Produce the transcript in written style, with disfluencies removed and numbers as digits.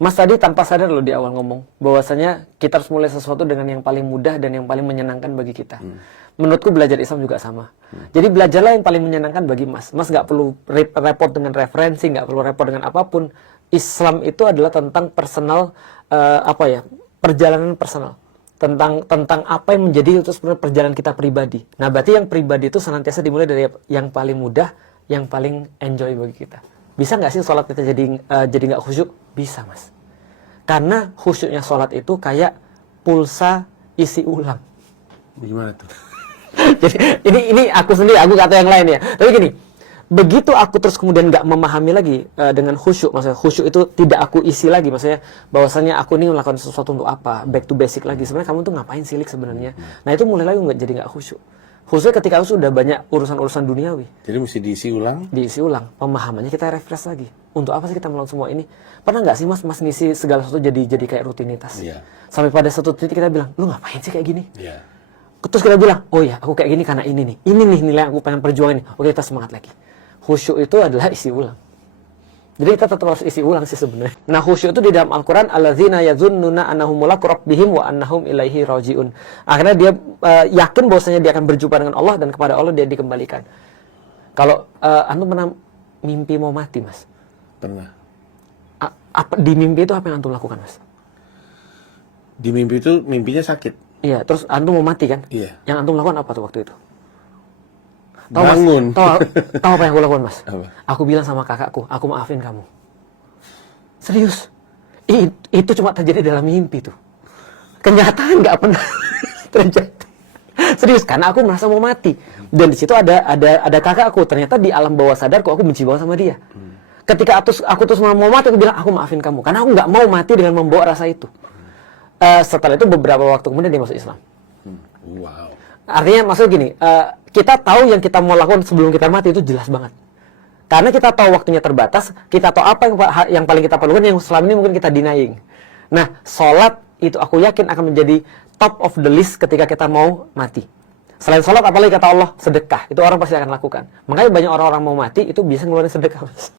Mas tadi tanpa sadar loh di awal ngomong bahwasanya kita harus mulai sesuatu dengan yang paling mudah dan yang paling menyenangkan bagi kita. Menurutku belajar Islam juga sama. Jadi belajarlah yang paling menyenangkan bagi Mas. Mas nggak perlu repot dengan referensi, nggak perlu repot dengan apapun. Islam itu adalah tentang personal, perjalanan personal. Tentang apa yang menjadi itu sebenarnya perjalanan kita pribadi. Nah, berarti yang pribadi itu senantiasa dimulai dari yang paling mudah, yang paling enjoy bagi kita. Bisa nggak sih sholat kita jadi nggak khusyuk? Bisa, Mas. Karena khusyuknya sholat itu kayak pulsa isi ulang. Gimana tuh? Jadi ini aku sendiri, aku kata yang lain ya. Tapi gini, begitu aku terus kemudian nggak memahami lagi dengan khusyuk, maksudnya khusyuk itu tidak aku isi lagi, maksudnya bahwasanya aku ini melakukan sesuatu untuk apa, back to basic lagi. Sebenarnya kamu tuh ngapain silik sebenarnya? Nah itu mulai lagi jadi nggak khusyuk. Khususnya ketika aku sudah banyak urusan-urusan duniawi. Jadi mesti diisi ulang? Diisi ulang. Pemahamannya kita refresh lagi. Untuk apa sih kita melakukan semua ini? Pernah nggak sih mas ngisi segala sesuatu jadi kayak rutinitas? Iya. Sampai pada satu titik kita bilang, lu ngapain sih kayak gini? Iya. Terus kita bilang, oh ya aku kayak gini karena ini nih. Ini nih nilai yang aku pengen perjuangin nih. Oke kita semangat lagi. Khusyuk itu adalah isi ulang. Jadi kita tetap harus isi ulang sih sebenarnya. Nah khusyuk itu di dalam Al-Quran, alladzina yazunnuna annahum mulaqu rabbihim wa annahum ilaihi rajiun. Akhirnya dia yakin bahwasanya dia akan berjumpa dengan Allah dan kepada Allah dia dikembalikan. Kalau antum pernah mimpi mau mati, Mas? Pernah. Di mimpi itu apa yang antum lakukan, Mas? Di mimpi itu mimpinya sakit. Iya, terus antum mau mati kan? Iya. Yang antum lakukan apa tuh waktu itu? Bangun. Tahu apa yang aku lakukan, Mas? Apa? Aku bilang sama kakakku, aku maafin kamu. Serius. Itu cuma terjadi dalam mimpi tuh. Kenyataan nggak pernah terjadi. Serius, karena aku merasa mau mati. Dan di situ ada kakakku. Ternyata di alam bawah sadarku aku benci banget sama dia. Ketika aku terus mau mati, aku bilang aku maafin kamu. Karena aku nggak mau mati dengan membawa rasa itu. Setelah itu beberapa waktu kemudian dia masuk Islam. Wow. Artinya maksudnya gini, kita tahu yang kita mau lakukan sebelum kita mati itu jelas banget. Karena kita tahu waktunya terbatas, kita tahu apa yang paling kita perlukan yang selama ini mungkin kita denying. Nah, sholat itu aku yakin akan menjadi top of the list ketika kita mau mati. Selain sholat, apalagi kata Allah, sedekah. Itu orang pasti akan lakukan. Makanya banyak orang-orang mau mati itu bisa ngeluarin sedekah.